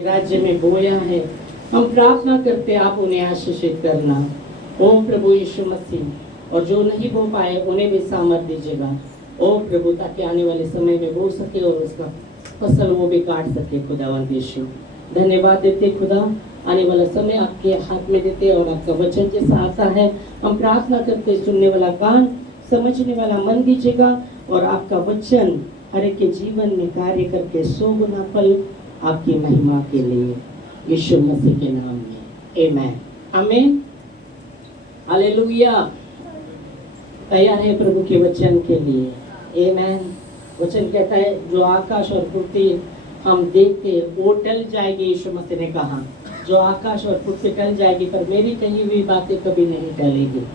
राज्य में बोया है। हम प्रार्थना करते आप उन्हें आशीषित करना। ओम प्रभु यीशु मसीह, और जो नहीं बो पाए उन्हें भी सामर्थ दीजिएगा। ओम प्रभु, ताकि आने वाले समय में बो सके और उसका फसल वो भी काट सके। खुदावंद यीशु, धन्यवाद देते खुदा, आने वाला समय आपके हाथ में देते और आपका वचन जैसा आता है हम प्रार्थना करते, सुनने वाला कान, समझने वाला मन दीजिएगा और आपका वचन हर एक के जीवन में कार्य करके 100 गुना फल आपकी महिमा के लिए, यीशु मसीह के नाम में, आमेन। आमीन, हालेलुया। तैयार है प्रभु के वचन के लिए, आमेन। वचन कहता है जो आकाश और पृथ्वी हम देखते वो टल जाएगी, यीशु मसीह ने कहा जो आकाश और पृथ्वी टल जाएगी पर मेरी कही हुई बातें कभी नहीं टलेगी,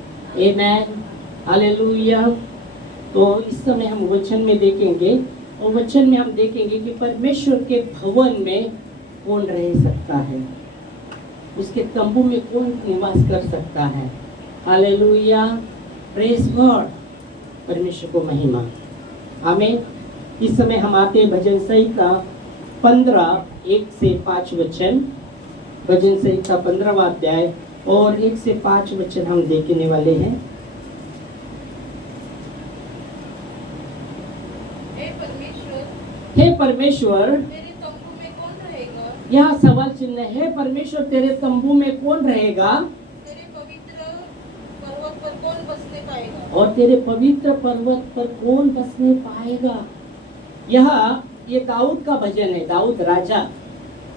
आमीन, हालेलुया। तो इस समय हम वचन में देखेंगे और वचन में हम देखेंगे कि परमेश्वर के भवन में कौन रह सकता है, उसके तंबू में कौन निवास कर सकता है। हालेलुया, प्रेज गॉड, परमेश्वर को महिमा, आमीन। इस समय हम आते हैं भजन संहिता 15 1 से 5 वचन, भजन संहिता 15वां अध्याय और 1 से 5 वचन हम देखने वाले हैं। हे परमेश्वर, तेरे तंबू में कौन रहेगा? यह सवाल चिन्ह है। परमेश्वर तेरे तंबू में कौन रहेगा? तेरे पवित्र पर्वत पर कौन बसने पाएगा? और तेरे पवित्र पर्वत पर कौन बसने पाएगा? ये दाऊद का भजन है।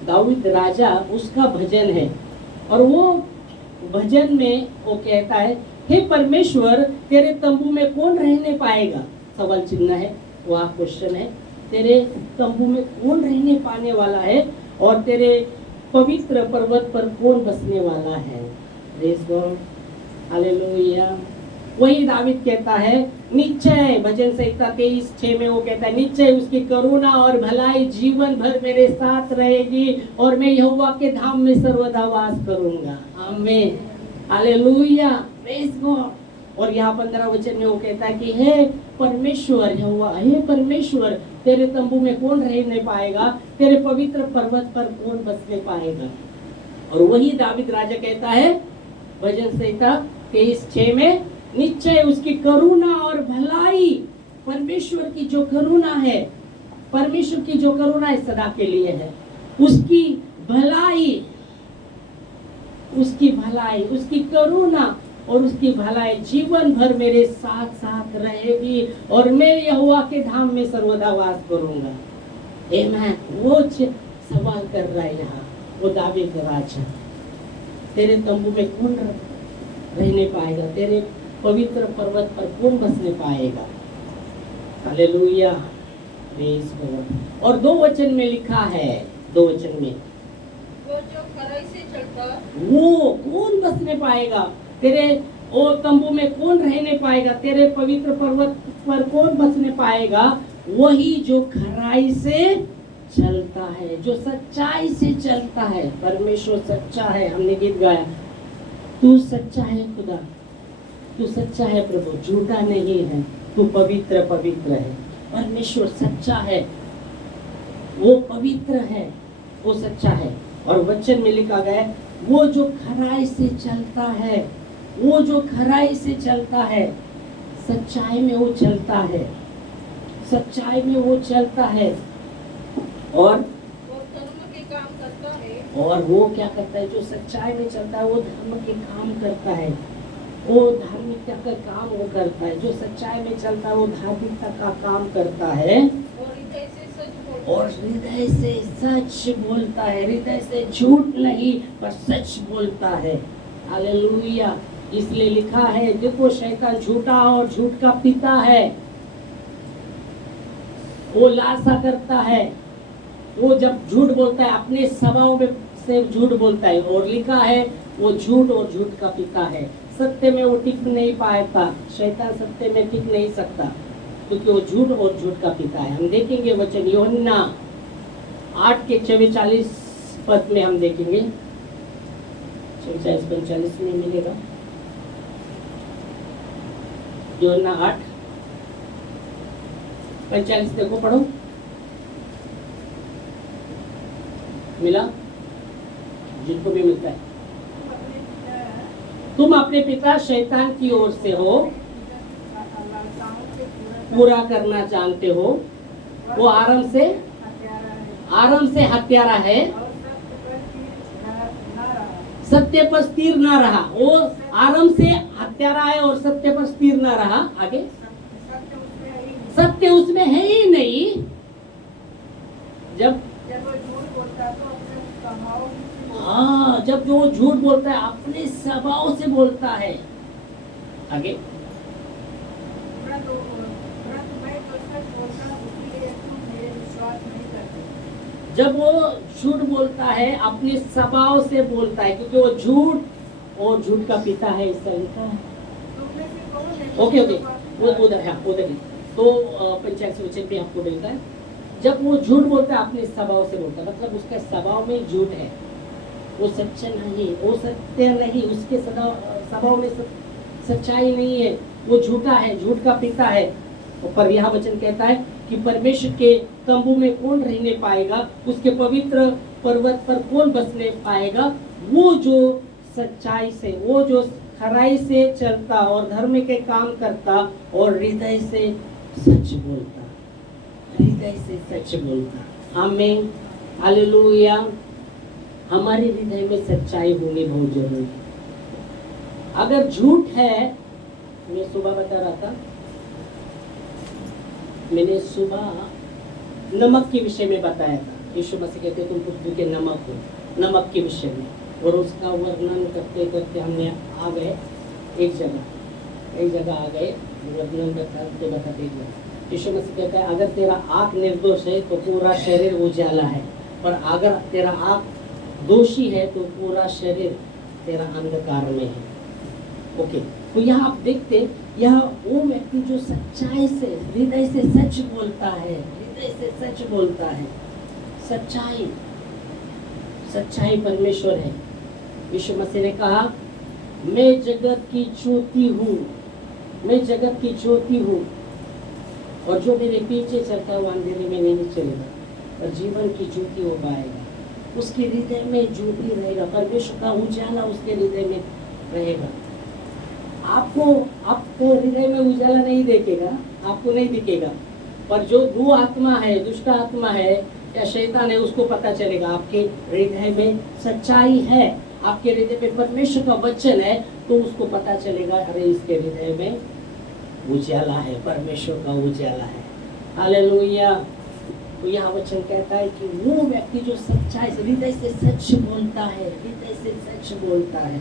दाऊद राजा उसका भजन है और वो भजन में वो कहता है, हे परमेश्वर तेरे तंबू में कौन रहने पाएगा? सवाल चिन्ह है, वह क्वेश्चन है। तेरे तंबू में कौन रहने पाने वाला है और तेरे पवित्र पर्वत पर कौन बसने वाला है? Praise God, hallelujah. वही दावीद कहता है, निश्चय, भजन संहिता 23:6 में वो कहता है, निश्चय उसकी करुणा और भलाई जीवन भर मेरे साथ रहेगी और मैं यहोवा के धाम में सर्वदा वास करूंगा। आमीन, हालेलुया, प्रेज गॉड। और यहाँ 15 वचन में वो कहता है कि हे परमेश्वर यहोवा, हे परमेश्वर तेरे तंबू में कौन रहने पाएगा? तेरे पवित्र पर्वत पर कौन बसने पाएगा? और वही दावीद राजा कहता है भजन संहिता 23:6 में, निश्चय उसकी करुणा और भलाई, परमेश्वर की जो करुणा है, परमेश्वर की जो करुणा है सदा के लिए है, उसकी भलाई, उसकी करुणा और उसकी भलाई जीवन भर मेरे साथ साथ रहेगी और मैं यहोवा के धाम में सर्वदा वास करूंगा। आमीन। वो सवाल कर रहा है यहाँ वो दावीद राजा, तेरे तंबू में कौन रहने पाएगा? तेरे पवित्र पर्वत पर कौन बसने पाएगा? Hallelujah, praise God. और 2 वचन में लिखा है, 2 वचन में, वो जो खराई से चलता, वो कौन बसने पाएगा? तेरे ओ तंबू में कौन रहने पाएगा? तेरे पवित्र पर्वत पर कौन बसने पाएगा? वही जो खराई से चलता है, जो सच्चाई से चलता है। परमेश्वर सच्चा है, हमने गीत गाया, तू सच्चा है खुदा, तू सच्चा है प्रभु, झूठा नहीं है, तू पवित्र पवित्र है। परमेश्वर सच्चा है, वो पवित्र है, वो सच्चा है। और वचन में लिखा गया, वो जो खराई से चलता है, वो जो खराई से चलता है, सच्चाई में वो चलता है, सच्चाई में वो चलता है और धर्म के काम करता है। और वो क्या करता है? जो सच्चाई में चलता है वो धर्म के काम करता है, वो धार्मिकता का काम वो करता है। जो सच्चाई में चलता है वो धार्मिकता का काम करता है और हृदय से सच बोलता है, हृदय से झूठ नहीं पर सच बोलता है। हालेलुया। इसलिए लिखा है, देखो शैतान झूठा और झूठ का पिता है, वो लालसा करता है, वो जब झूठ बोलता है अपने स्वभाव में से झूठ बोलता है और लिखा है वो झूठ और झूठ का पिता है। सत्य में वो टिक नहीं पाता, शैतान सत्य में टिक नहीं सकता क्योंकि वो झूठ और झूठ का पिता है। हम देखेंगे वचन यूहन्ना 8 के 44 पद में हम देखेंगे, 44-45 में मिलेगा। यूहन्ना 8:45 देखो, पढ़ो। मिला? जिनको भी मिलता है। तुम अपने पिता शैतान की ओर से हो, पूरा करना जानते हो। वो आराम से हत्यारा है, सत्य पर स्थिर ना रहा। वो आराम से हत्यारा है और सत्य पर स्थिर ना रहा। आगे, सत्य उसमें है ही नहीं। जब वो झूठ बोलता है तो अपने स्वभाव से हाँ, जब जो झूठ बोलता है अपने स्वभाव से बोलता है। आगे, जब वो झूठ बोलता है अपने स्वभाव से बोलता है, क्योंकि वो झूठ और झूठ का पिता है, इसका लिखा है। ओके, वो उधर है, उधर ही। तो 85 वचन पे आपको मिलता है, जब वो झूठ बोलता है अपने स्वभाव से बोलता है, मतलब उसका स्वभाव में झूठ है, वो सच्चा नहीं, वो सत्य नहीं, उसके स्वभाव में सच्चाई नहीं है, वो झूठा है, झूठ का पिता है। पर यह वचन कहता है कि परमेश्वर के तंबू में कौन रहने पाएगा, उसके पवित्र पर्वत पर कौन बसने पाएगा? वो जो सच्चाई से, वो जो खराई से चलता और धर्म के काम करता और हृदय से सच बोलता, हृदय से सच बोलता। आमीन, हालेलुया। हमारे हृदय में सच्चाई होनी बहुत जरूरी है। अगर झूठ है, मैं सुबह बता रहा था, मैंने सुबह नमक के विषय में बताया था। यीशु मसीह कहते तुम पृथ्वी के नमक हो, नमक के विषय में, और उसका वर्णन करते करते हमने आ गए एक जगह आ गए, वर्णन बताते यीशु मसीह कहता है अगर तेरा आँख निर्दोष है तो पूरा शरीर उजाला है, और अगर तेरा आँख दोषी है तो पूरा शरीर तेरा अंधकार में है। ओके, तो यहाँ आप देखते, यह वो व्यक्ति जो सच्चाई से, हृदय से सच बोलता है, हृदय से सच बोलता है। सच्चाई परमेश्वर है। यीशु मसीह ने कहा मैं जगत की ज्योति हूँ, मैं जगत की ज्योति हूँ, और जो मेरे पीछे चलता है वो अंधेरे में नहीं चलेगा, और जीवन की ज्योति हो पाएगा। उसके हृदय में ज्योति रहेगा, परमेश्वर का उजाला उसके हृदय में रहेगा। आपको हृदय में उजाला नहीं देखेगा, आपको नहीं दिखेगा, पर जो दो आत्मा है, दुष्ट आत्मा है या शैतान है, उसको पता चलेगा आपके हृदय में सच्चाई है, आपके हृदय में परमेश्वर का वचन है, तो उसको पता चलेगा अरे इसके हृदय में उजाला है, परमेश्वर का उजाला है। हालेलुया। तो यह वचन कहता है कि वो व्यक्ति जो सच्चाई से, हृदय से सच बोलता है, हृदय से सच बोलता है,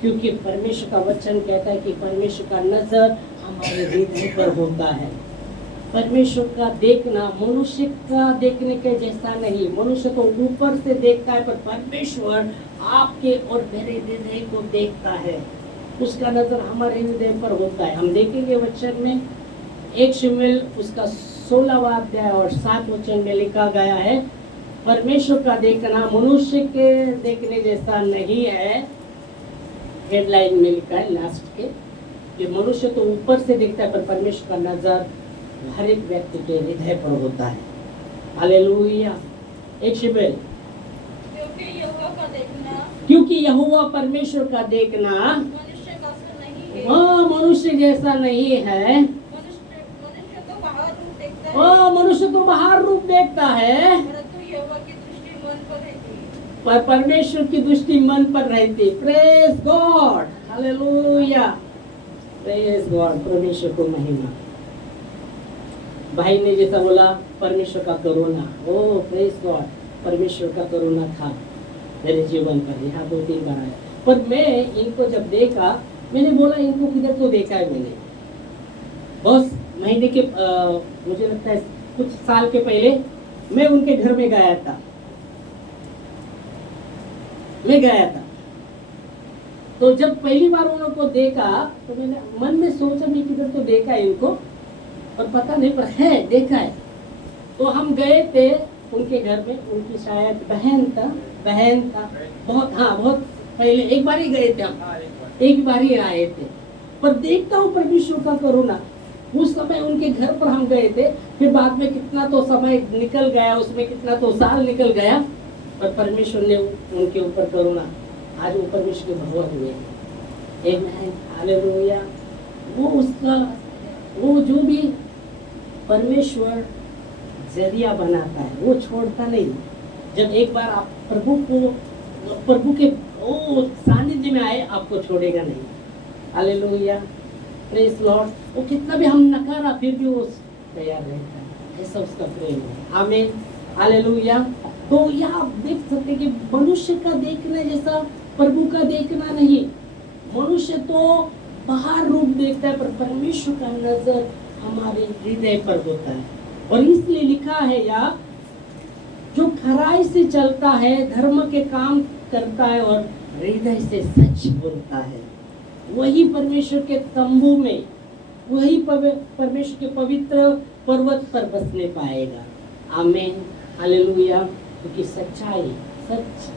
क्योंकि परमेश्वर का वचन कहता है कि परमेश्वर का नजर हमारे हृदय पर होता है। परमेश्वर का देखना मनुष्य का देखने के जैसा नहीं। मनुष्य तो ऊपर से देखता है, पर परमेश्वर आपके और मेरे हृदय को देखता है, उसका नजर हमारे हृदय पर होता है। हम देखेंगे वचन में 1 शमूएल उसका 16वां अध्याय और 7 वचन में लिखा गया है, परमेश्वर का देखना मनुष्य के देखने जैसा नहीं है। हेडलाइन में लिखा है लास्ट के, कि मनुष्य तो ऊपर से देखता है, पर परमेश्वर का नजर हर एक व्यक्ति के हृदय पर होता है। हालेलुया। 1 शमूएल, क्योंकि यहोवा परमेश्वर का देखना मनुष्य का सा नहीं है। वह मनुष्य जैसा नहीं है। मनुष्य तो बाहर रूप देखता है, वह मनुष्य तो बाहर रूप देखता है, परंतु यहोवा की दृष्टि मन पर रहती है। पर परमेश्वर की दृष्टि मन पर रहती। Praise God, hallelujah, praise God, परमेश्वर को महिमा। भाई ने जैसा बोला परमेश्वर का करुणा, ओ प्रेज गॉड, परमेश्वर का करुणा था मेरे जीवन पर। यहाँ 2-3 बार आया, पर मैं इनको जब देखा, मैंने बोला इनको किधर तो देखा है मैंने। बस महीने के मुझे लगता है कुछ साल के पहले मैं उनके घर में गया था, तो जब पहली बार उनको देखा तो मैंने मन में सोचा मैं किधर तो देखा है इनको, और पता नहीं पर है देखा है। तो हम गए थे उनके घर में, उनकी शायद बहन था, बहुत पहले एक बार ही गए थे हम, एक बार ही आए थे, पर देखता हूँ परमेश्वर का करुणा। उस समय उनके घर पर हम गए थे, फिर बाद में कितना तो समय निकल गया, उसमें कितना तो साल निकल गया, पर परमेश्वर ने उनके ऊपर करुणा, आज वो परमेश्वर के भगवत हुए। आमेन, हालेलुया। वो उसका वो जो भी परमेश्वर जरिया बनाता है वो छोड़ता नहीं। जब एक बार आप प्रभु के सानिध्य में आए, आपको छोड़ेगा नहीं। Hallelujah, praise Lord. वो कितना भी हम नकारा फिर भी वो तैयार रहता है, ऐसा उसका प्रेम है। आमीन, हालेलुया। तो यह आप देख सकते हैं कि मनुष्य का देखना जैसा प्रभु का देखना नहीं। मनुष्य तो बाहर रूप देखता है, पर परमेश्वर का नजर हमारे हृदय पर होता है। और इसलिए लिखा है, या जो खराई से चलता है, धर्म के काम करता है और हृदय से सच बोलता है, वही परमेश्वर के तंबू में, वही परमेश्वर के पवित्र पर्वत पर बसने पाएगा। आमीन, हालेलुया। क्योंकि सच्चाई, सच,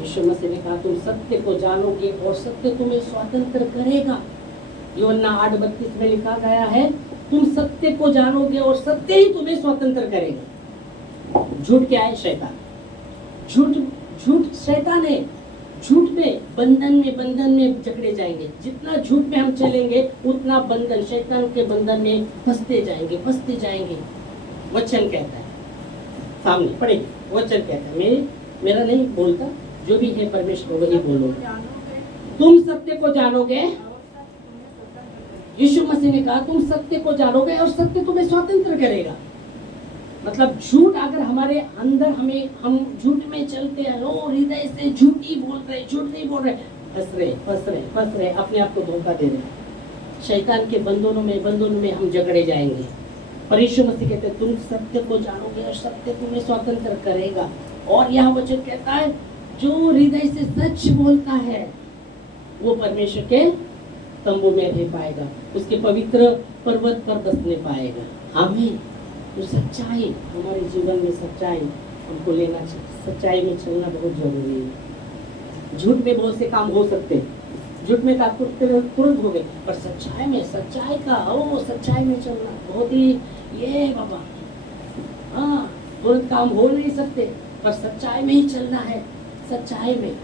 यीशु मसीह ने कहा तुम सत्य को जानोगे और सत्य तुम्हें स्वतंत्र करेगा। यूहन्ना 8:32 में लिखा गया है, तुम सत्य को जानोगे और सत्य ही तुम्हें स्वतंत्र करेगा। झूठ क्या है? शैतान। झूठ शैतान है। झूठ में बंधन में जकड़े जाएंगे। जितना झूठ में हम चलेंगे उतना बंधन, शैतान के बंधन में फंसते जाएंगे। वचन कहता है, सामने पढ़ेंगे, वचन कहता है, मेरा नहीं बोलता, जो भी है परमेश्वर वही बोलो। तुम सत्य को जानोगे, यीशु मसीह ने कहा तुम सत्य को जानोगे और सत्य तुम्हें स्वतंत्र करेगा। मतलब झूठ अगर हमारे अंदर हम झूठ में चलते हैं, हृदय से झूठ ही बोल रहे, झूठ नहीं बोल रहे, फंस रहे, अपने आप को धोखा दे रहे। शैतान के बंधनों में हम जकड़े जाएंगे। पर यीशु मसीह कहते हैं तुम सत्य को जानोगे और सत्य तुम्हें स्वतंत्र करेगा। और यह वचन कहता है जो हृदय से सच बोलता है वो परमेश्वर के तंबू में रह पाएगा, उसके पवित्र पर्वत पर बसने पाएगा। आमीन। तो सच्चाई, हमारे जीवन में सच्चाई हमको लेना चाहिए। सच्चाई में चलना बहुत जरूरी है। झूठ में बहुत से काम हो सकते हैं, झूठ में तुरंत हो गए, पर सच्चाई में सच्चाई में चलना बहुत ही, ये बाबा, हाँ, तुरंत काम हो नहीं सकते, पर सच्चाई में ही चलना है। सच्चाई में,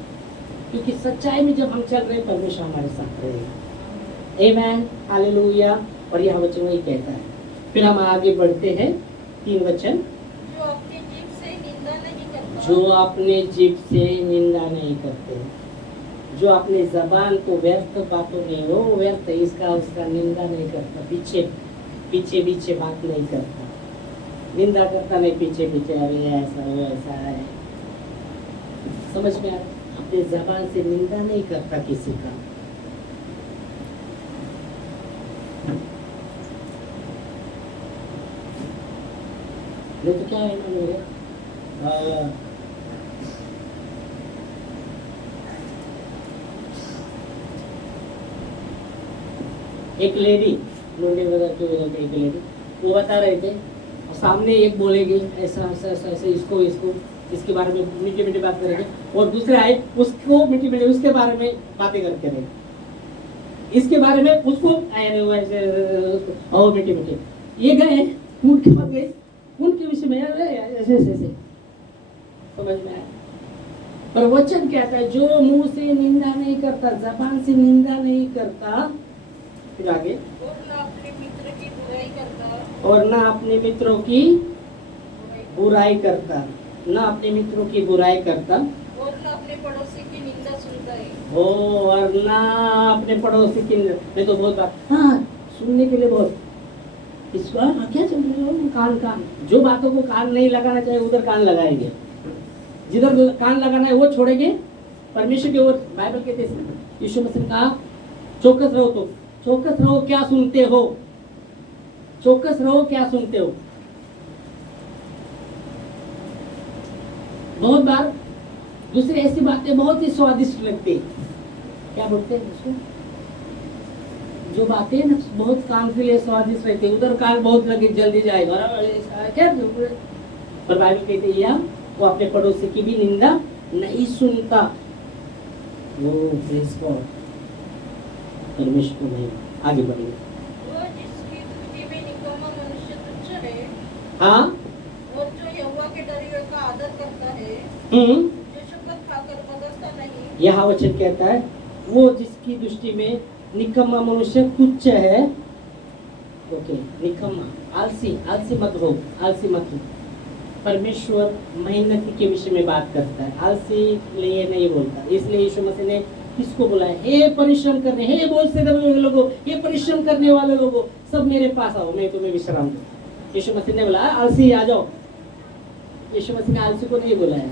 क्योंकि सच्चाई में जब हम चल रहे हैं परमेश्वर हमारे साथ रहेगा। आमीन, हालेलुया। और यह वचन वही कहता है। फिर हम आगे बढ़ते हैं, 3 वचन। जो अपनी जीभ से निंदा नहीं करता, जो अपने जीभ से निंदा नहीं करते, जो अपने जबान को व्यर्थ बातों नहीं, वो व्यर्थ इसका उसका निंदा नहीं करता, पीछे बात नहीं करता, निंदा करता नहीं पीछे, अरे ऐसा वो ऐसा है, समझ में आ रहा? अपने जबान से निंदा नहीं करता किसी का। नहीं तो क्या है ना मेरे, एक लेडी, मुंडे वगैरह के एक लेडी, वो बता रहे थे, और सामने एक बोलेगी ऐसा इसको इसके बारे में मीठी बात करेंगे, और दूसरे आए उसको मीठी उसके बारे में बातें करते रहे, इसके बारे में उसको और मीठी ये गए उनके बाद गए उनके विषय में ऐसे समझ में आया। पर वचन कहता है जो मुंह से निंदा नहीं करता, जबान से निंदा नहीं करता, फिर आगे, और न अपने मित्र की बुराई करता, और ना अपने मित्रों की बुराई करता, ना अपने मित्रों की बुराई करता, और न अपने पड़ोसी की निंदा सुनता है। और ना अपने पड़ोसी की, मैं तो बहुत बात, हाँ, सुनने के लिए बहुत, इस बार क्या चल रहा है, कान, जो बातों को कान नहीं लगाना चाहिए उधर कान लगाएंगे, जिधर कान लगाना है वो छोड़ेंगे। परमेश्वर की ओर बाइबल कहते हैं, यीशु मसीह ने कहा चौकस रहो, तो चौकस रहो क्या सुनते हो, चौकस रहो क्या सुनते हो। बहुत बार दूसरी ऐसी बातें बहुत ही स्वादिष्ट लगती, क्या बोलते हैं उसको, जो बातें ना बहुत कान के लिए स्वादिष्ट रहती है, उधर कान बहुत लगे जल्दी जाएगा, क्या पर बाइबल कहते हैं वो अपने पड़ोसी की भी निंदा नहीं सुनता। वो प्रेज गॉड, परमेश्वर को नहीं। आगे बढ़िए। वो जिसकी दृष्टि में निकम्मा मनुष्य तुच्छ है, हाँ, और जो यहोवा के डर का आदर करता है, जो शपथ खाकर बदलता नहीं, यहाँ वचन कहता है वो जिसकी दृष्टि में निकम्मा मनुष्य तुच्छ है। ओके, निकम्मा, आलसी, आलसी मत हो, आलसी मत हो। परमेश्वर मेहनत के विषय में बात करता है, आलसी लिए नहीं बोलता। इसलिए यीशु मसीह ने किसको बोला है? हे परिश्रम करने, हे बोझ से दबे हुए लोगों, हे परिश्रम करने वाले लोगों, सब मेरे पास आओ, मैं तुम्हें विश्राम दूं। यीशु मसीह ने बोला आलसी आ जाओ। यीशु मसीह ने आलसी को नहीं बोला है,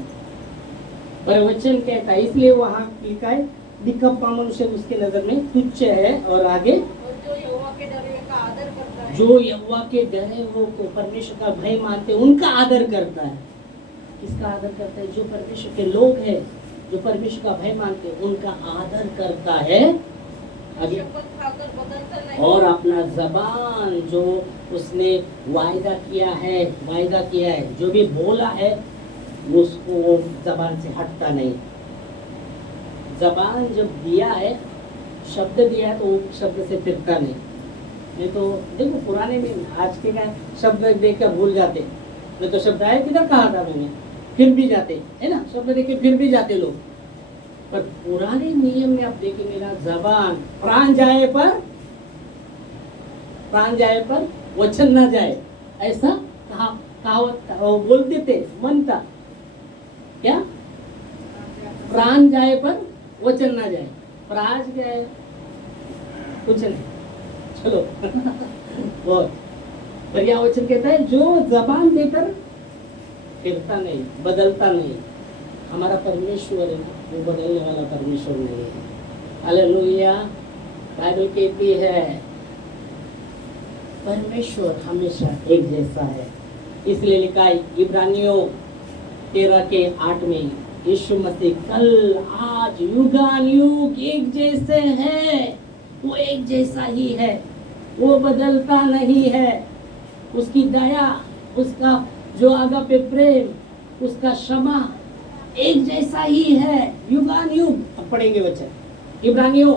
पर वचन कहता है, इसलिए वहां लिखा है निकम्मा मनुष्य उसके नजर में तुच्छ है। और आगे, और जो यहोवा के डर का आदर करता है, जो यहोवा के डरे हुए को परमेश्वर का भय मानते हैं उनका आदर करता है। किसका आदर करता है? जो परमेश्वर के लोग हैं, जो परमेश्वर का भय मानते हैं उनका आदर करता है। आगे, शपथ खाकर बदलता नहीं, और अपना जबान जो उसने वायदा किया है, जो भी बोला है उसको वो जबान से हटता नहीं। जबान जब दिया है, शब्द दिया है, तो वो शब्द से फिरता नहीं तो देखो पुराने में आज के क्या शब्द देखकर भूल जाते, नहीं तो शब्द आया किधर कहा था मैंने, फिर भी जाते है ना, शब्द देख के फिर भी जाते लोग। पर पुराने नियम में आप देखेंगे ना, जबान प्राण जाए पर वचन ना जाए, ऐसा कहावत वो बोल देते, मन था क्या? प्राण जाए पर वचन ना जाए, प्राण जाए कुछ नहीं, चलो बहुत। पर यह वचन कहता है जो जबान देकर फिरता नहीं, बदलता नहीं। हमारा परमेश्वर है, वो बदलने वाला परमेश्वर नहीं है। हालेलुया। बाइबल कहती है परमेश्वर हमेशा एक जैसा है। इसलिए लिखा है इब्रानियों 13:8 में, यीशु मसीह कल आज युगानुयुग एक जैसे है। वो एक जैसा ही है, वो बदलता नहीं है। उसकी दया, उसका जो आगापे प्रेम, उसका क्षमा एक जैसा ही है, युगानुयुग। अब पढ़ेंगे वचन इब्रानियों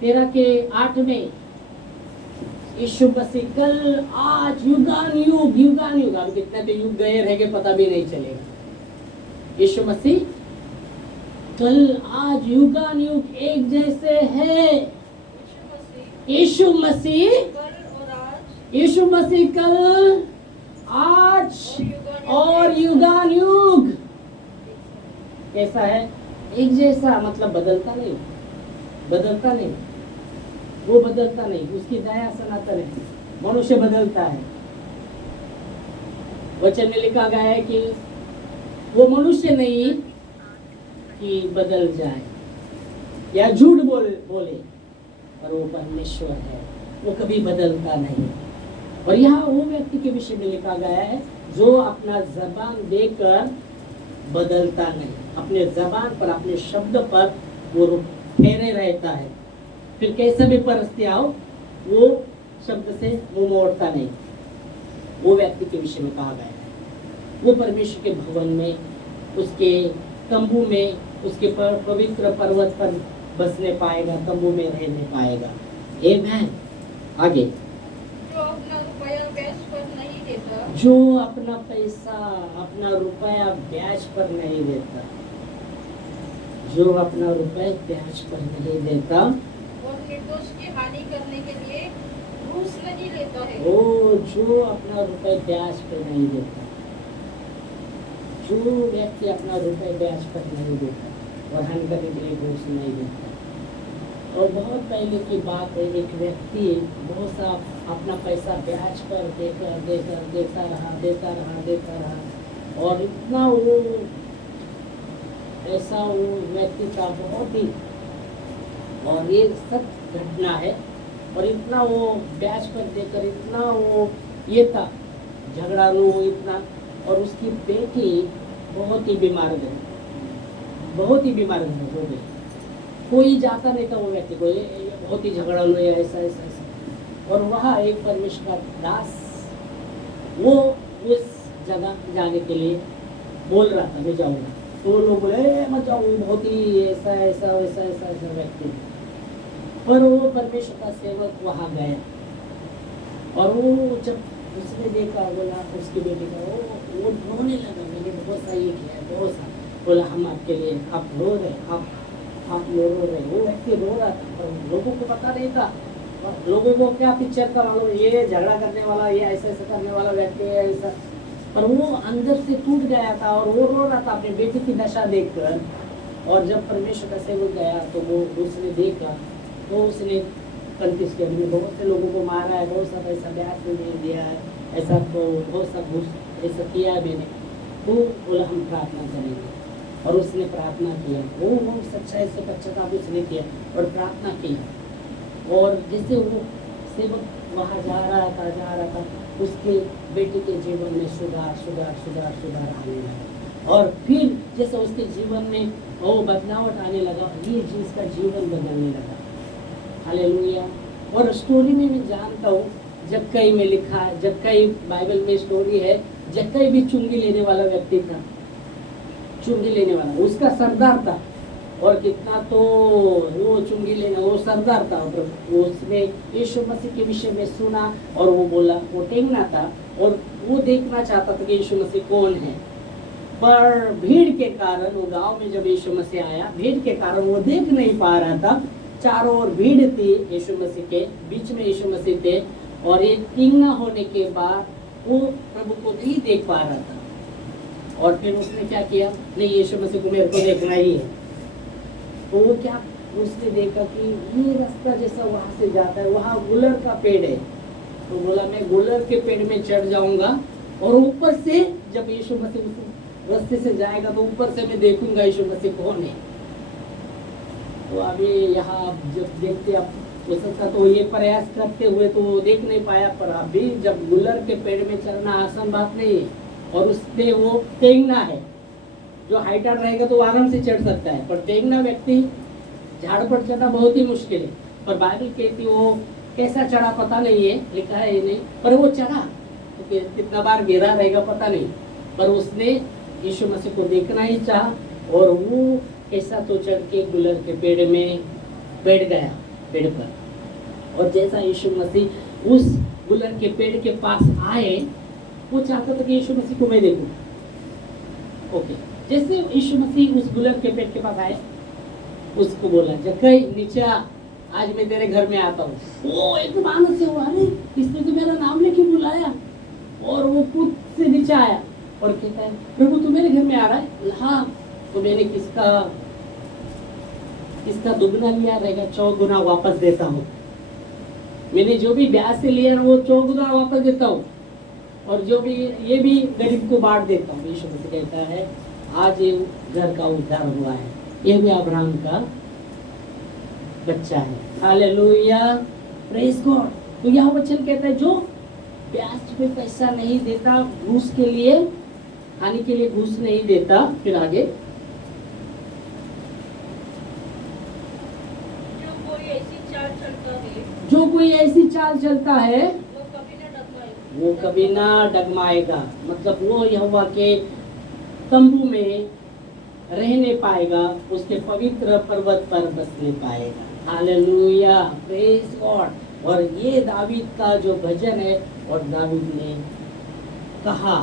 13:8 में, यीशु मसीह कल आज युगानुयुग। अब कितने तो युग गए रह गए पता भी नहीं चलेगा। यीशु मसीह कल आज युगानुयुग एक जैसे है। यीशु मसीह कल आज और युगानुयुग कैसा है? एक जैसा, मतलब बदलता नहीं, वो बदलता नहीं। उसकी दया सनातन है, मनुष्य बदलता है। वचन में लिखा गया है कि वो मनुष्य नहीं कि बदल जाए या झूठ बोले, पर वो परमेश्वर है, वो कभी बदलता नहीं। और यहाँ वो व्यक्ति के विषय में लिखा गया है जो अपना जबान देकर बदलता नहीं, अपने जबान पर, अपने शब्द पर वो ठहरे रहता है। फिर कैसे भी परिस्थिति आओ, वो शब्द से मुंह मोड़ता नहीं। वो व्यक्ति के विषय में कहा गया है वो परमेश्वर के भवन में, उसके तंबू में, उसके पवित्र पर्वत पर बसने पाएगा, तंबू में रहने पाएगा। आमेन। आगे, जो अपना रुपया ब्याज पर नहीं देता, जो अपना पैसा, अपना रुपया ब्याज पर नहीं देता, जो अपना रुपया ब्याज पर नहीं देता, और निर्दोष की हानि करने के लिए घूस नहीं लेता है। वो जो अपना रुपये ब्याज पर नहीं देता, जो व्यक्ति अपना रुपये ब्याज पर नहीं देता और हानि करने के लिए घूस नहीं देता। और बहुत पहले की बात है, एक व्यक्ति बहुत सा अपना पैसा ब्याज पर देता रहा और इतना वो ऐसा वो व्यक्ति का बहुत ही, और ये सत्य घटना है, और इतना वो ब्याज पर देकर इतना वो ये था झगड़ालू इतना, और उसकी बेटी बहुत ही बीमार हो गई। कोई जाता नहीं था वो व्यक्ति को, ये बहुत ही झगड़ालू है, ऐसा। और वहाँ एक परमेश्वर का दास वो उस जगह जाने के लिए बोल रहा था, मैं जाऊँगा। तो लोग बोले मत जाओ, बहुत ही ऐसा व्यक्ति। पर वो परमेश्वर का सेवक वहाँ गया, और वो जब उसने देखा, बोला उसकी बेटी का, वो रोने लगा, मैंने बहुत सा ये किया है, बहुत सा। बोला हम आपके लिए, आप रो रहे, आप रो रहे। वो व्यक्ति रो रहा था पर लोगों को पता नहीं था। और लोगों को क्या पिक्चर का मालूम, ये झगड़ा करने वाला, ये ऐसा ऐसा करने वाला व्यक्ति है ऐसा। पर वो अंदर से टूट गया था और वो रो रहा था अपने बेटे की दशा देखकर। और जब परमेश्वर का सेवक गया तो वो उसने देखा, तो उसने कंटिस के में बहुत से लोगों को मारा है, बहुत सा पैसा ब्याज में दे दिया है, ऐसा तो बहुत सा घूस ऐसा किया है मैंने। तो बोला हम प्रार्थना करेंगे, और उसने प्रार्थना किया। वो सच्चाई से पश्चाताप उसने किया और प्रार्थना की। और जैसे वो सेवक वहाँ जा रहा था, उसके बेटे के जीवन में सुधार आने लगा। और फिर जैसे उसके जीवन में वो बदलावट आने लगा, ये जिसका जीवन बदलने लगा। हालेलुया। और स्टोरी में मैं जानता हूँ, जक्कई में लिखा है, जक्कई बाइबल में स्टोरी है, जक्कई भी चुंगी लेने वाला व्यक्ति था। चुंगी लेने वाला उसका सरदार था, और कितना तो वो चुंगी लेना, वो सरदार था। वो उसने यीशु मसीह के विषय में सुना और वो बोला, वो टेंगना था और वो देखना चाहता था कि यीशु मसीह कौन है। पर भीड़ के कारण, वो गांव में जब यीशु मसीह आया, भीड़ के कारण वो देख नहीं पा रहा था। चारों ओर भीड़ थी, यीशु मसीह के बीच में यीशु मसीह थे, और ये टींगना होने के बाद वो प्रभु को नहीं देख पा रहा था। और फिर उसने क्या किया, नहीं यीशु मसीह को मेरे को देखना ही है। तो वो क्या, उसने देखा कि ये रास्ता जैसा वहां से जाता है, वहां गुलर का पेड़ है। तो बोला मैं गुलर के पेड़ में चढ़ जाऊंगा, और ऊपर से जब यीशु मसीह रास्ते से जाएगा तो ऊपर से मैं देखूंगा यीशु मसीह कौन है। तो अभी यहाँ जब देखते अब हो सकता तो ये प्रयास करते हुए तो वो देख नहीं पाया, पर अभी जब गुलर के पेड़ में चढ़ना आसान बात नहीं है, और उसपे वो टेंगना है। जो हाइटर रहेगा तो आराम से चढ़ सकता है, पर टेंगना व्यक्ति झाड़ पर चढ़ना बहुत ही मुश्किल है। पर बाइबल कहती वो कैसा चढ़ा पता नहीं है, लिखा है ये नहीं, पर वो चढ़ा। तो कितना बार गिरा रहेगा पता नहीं, पर उसने यीशु मसीह को देखना ही चाहा, और वो ऐसा तो चढ़ के गुलर के पेड़ में बैठ गया, पेड़ पर। और जैसा यीशु मसीह उस गुलर के पेड़ के पास आए, वो चाहता था कि यीशु मसीह को मैं देखूं। ओके, जैसे यीशु मसीह उस गुलर के पेड़ के पास आए, उसको बोला जक्कई नीचे आ, आज मैं तेरे घर में आता हूँ। वो एकदम आनंद से हुआ, अरे इसने तो मेरा नाम लेके बुलाया। और वो खुद से नीचे आया और कहता है, प्रभु तू मेरे घर में आ रहा है? हाँ। तो मैंने किसका दुगना लिया रहेगा, 4 गुना वापस देता हूँ। मैंने जो भी ब्याज से लिया वो 4 गुना वापस देता हूँ, और जो भी ये भी गरीब को बांट देता हूँ। यीशु मसीह कहता है आज ये घर का उद्धार हुआ है, ये भी अब्राहम का बच्चा है। Hallelujah, praise God. तो यह वचन कहता है जो ब्याज पे पैसा नहीं देता, घूस के लिए, खाने के लिए घूस नहीं देता। फिर आगे, जो कोई ऐसी चाल चलता है वो कभी ना डगमाएगा। मतलब वो यहोवा के तंबू में रहने पाएगा, उसके पवित्र पर्वत पर बसने पाएगा। Hallelujah, praise God. और ये दावीद का जो भजन है, और दावीद ने कहा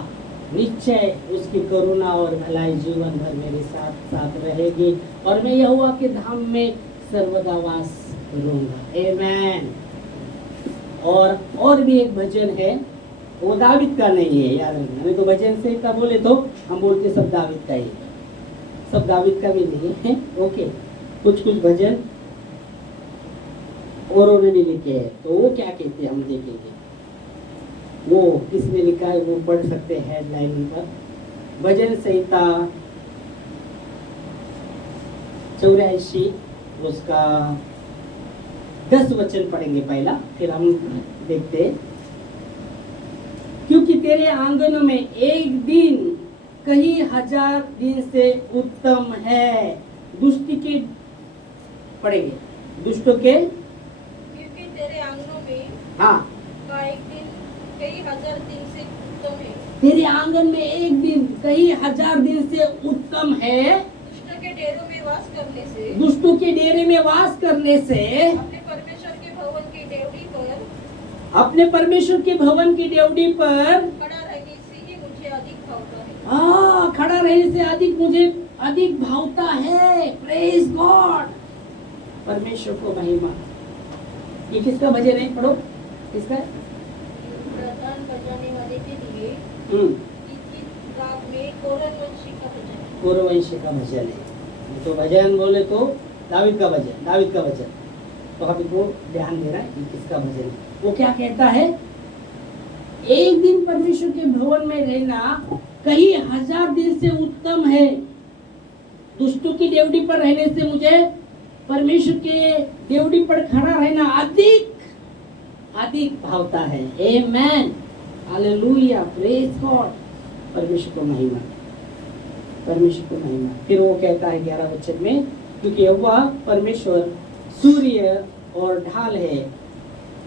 निश्चय उसकी करुणा और भलाई जीवन भर मेरे साथ साथ रहेगी, और मैं यहोवा के धाम में सर्वदा वास करूंगा। आमेन। और भी एक भजन है, वो दावीद का नहीं है यार, हमें तो भजन से का बोले तो हम बोलते सब दावीद का ही, सब दावीद का भी नहीं है। ओके, कुछ भजन औरों ने भी लिखे हैं, तो वो क्या कहते हैं हम देखेंगे। वो किसने लिखा है वो पढ़ सकते हैं हेडलाइन पर। भजन संहिता 84 उसका 10 वचन पढ़ेंगे पहला, फिर हम देखते हैं। क्योंकि तेरे आंगनों में एक दिन कई 1000 दिन से उत्तम है। दुष्ट के पढ़ेंगे, दुष्टों के, क्योंकि तेरे आंगनों में हाँ का एक दिन कई 1000 दिन से उत्तम है। तेरे आंगन में एक दिन कई 1000 दिन से उत्तम है। दुष्टों के डेरों में वास करने से, दुष्टों के डेरे में वास करने से, अपने परमेश्वर के भवन की डेवड़ी पर, अपने परमेश्वर के भवन की डेवड़ी पर खड़ा रहने से ही मुझे अधिक भावता है। हाँ, खड़ा रहने से अधिक मुझे अधिक भावता है। प्रेज गॉड, परमेश्वर को महिमा। ये किसका भजन है? पढ़ो, किसका है? प्रधान बजाने वाले के लिए इस रात में कोरवंशी का भजन है। कोरवंशी का भजन है। तो भजन बोले तो दावीद का भजन, दावीद का भजन। तो हम इनको ध्यान देना है कि किसका भजन है। वो क्या कहता है? एक दिन परमेश्वर के भवन में रहना कहीं 1000 दिन से उत्तम है। दुष्टों की डेवड़ी पर रहने से मुझे परमेश्वर के डेवड़ी पर खड़ा रहना अधिक अधिक भावता है। आमेन, हालेलुया, प्रेज गॉड। परमेश्वर को महिमा, परमेश्वर को महिमा। फिर वो कहता है 11 वचन में, क्योंकि यहोवा परमेश्वर सूर्य और ढाल है,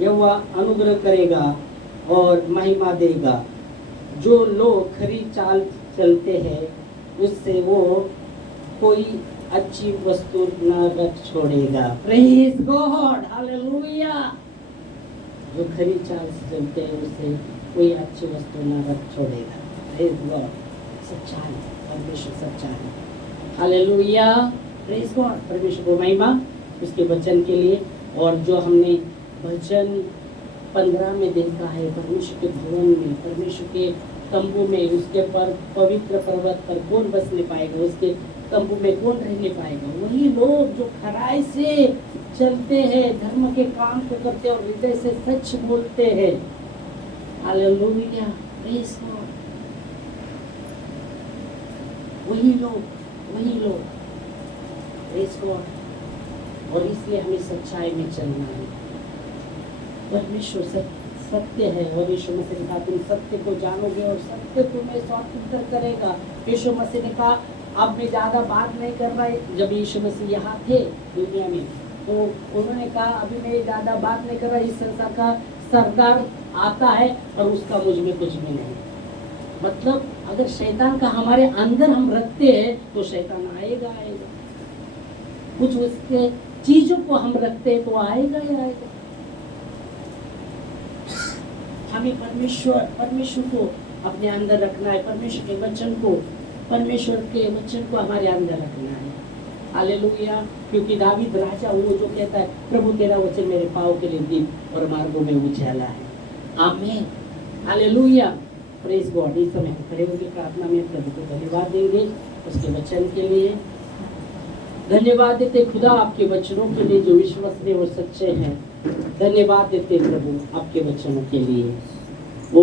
यहोवा अनुग्रह करेगा और महिमा देगा। जो लोग खरी चाल चलते हैं उससे वो कोई अच्छी वस्तु न रख छोड़ेगा। Praise God, hallelujah. जो खरी चाल से चलते हैं उससे कोई अच्छी वस्तु न रख छोड़ेगा। प्रेज गॉड, सच्चाई, परमेश्वर सच्चाई, हालेलुया, प्रेज गॉड। परमेश्वर को महिमा उसके वचन के लिए। और जो हमने वचन 15 में देखा है, परमेश्वर के भवन में, परमेश्वर के तंबू में, उसके पर पवित्र पर्वत पर कौन बसने पाएगा, उसके तंबू में कौन रहने पाएगा? वही लोग जो खराई से चलते हैं, धर्म के काम को करते हैं और हृदय से सच बोलते हैं। Hallelujah, praise God. वही लोग, वही लोग, प्रेज गॉड। और इसलिए हमें सच्चाई में चलना है। परमेश्वर सत्य है और यीशु मसीह ने कहा तुम सत्य को जानोगे और सत्य तुम्हें स्वतंत्र करेगा। यीशु मसीह ने कहा अब मैं ज्यादा बात नहीं कर रहा है। जब यीशु मसीह यहाँ थे दुनिया में तो उन्होंने कहा अभी मैं ज्यादा बात नहीं कर रहा, इस संसार का सरदार आता है और उसका मुझ में कुछ भी नहीं। मतलब अगर शैतान का हमारे अंदर हम रखते हैं तो शैतान आएगा आएगा। कुछ उसके चीजों को हम रखते हैं तो आएगा ही आएगा। हमें परमेश्वर को अपने अंदर रखना है। परमेश्वर के वचन को हमारे अंदर रखना है। हालेलुया। क्योंकि दावीद राजा वो जो कहता है प्रभु तेरा वचन मेरे पाँव के लिए दीप और मार्गों में उजाला है। आमीन, हालेलुया, प्रेज गॉड। इस समय खड़े होकर प्रार्थना में प्रभु को धन्यवाद देंगे उसके वचन के लिए। धन्यवाद देते खुदा आपके वचनों के लिए जो विश्वसनीय और सच्चे हैं। धन्यवाद देते प्रभु आपके वचनों के लिए। वो